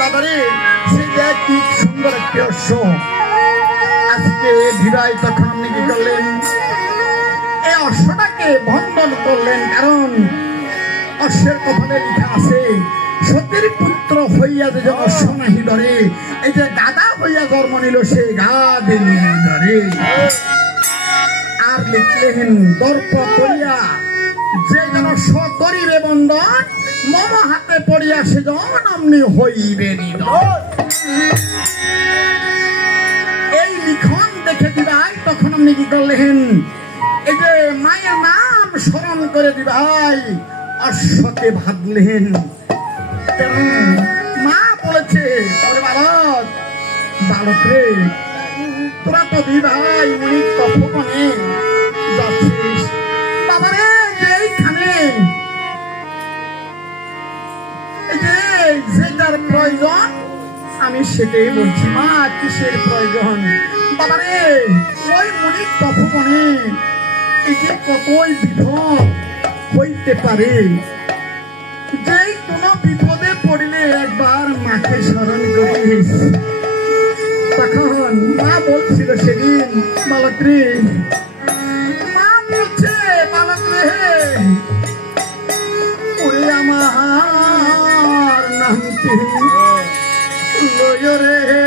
বাবারে সেই দেখ কি সুন্দর একটি অশ্ব। আজকে ধীরাই তখন আপনি কি করলেন, এই অশ্বটাকে বন্ধন করলেন, কারণ অশ্বের কপালে লেখা আছে সতীর পুত্র হইয়া যে অশ্ব নাহি ধরে, এই যে গাদা হইয়া জন্ম নিল সে গাদিনী ধরে। আর লিখলেন দর্প করিয়া যে যেন সকরিবে বন্ধন, মম হাতে পড়িয়া সে জন অমনি হইবে নিধন। এই লিখন দেখে দিবাই তখন আপনি কি করলেন, এই যে মায়ের নাম স্মরণ করে দিবাই অশ্বকে ভাবলেন। মা বলেছে বালক, বালক রে তোরা তো দিভাই উনি তপবনে যাচ্ছিস, বাবারে এইখানে যেটার প্রয়োজন আমি সেটাই বলছি। মা কিসের প্রয়োজন বাবারে, ওই মুনি তপবনে এই যে কতই বিপদ হইতে পারে, যেই কোন বিপদে পড়লে একবার মাকে স্মরণ করিস। তখন মা বলছিল সেদিন, বালক রে, মা বলছে বালক রে ওরে আমার নামটি লয় রে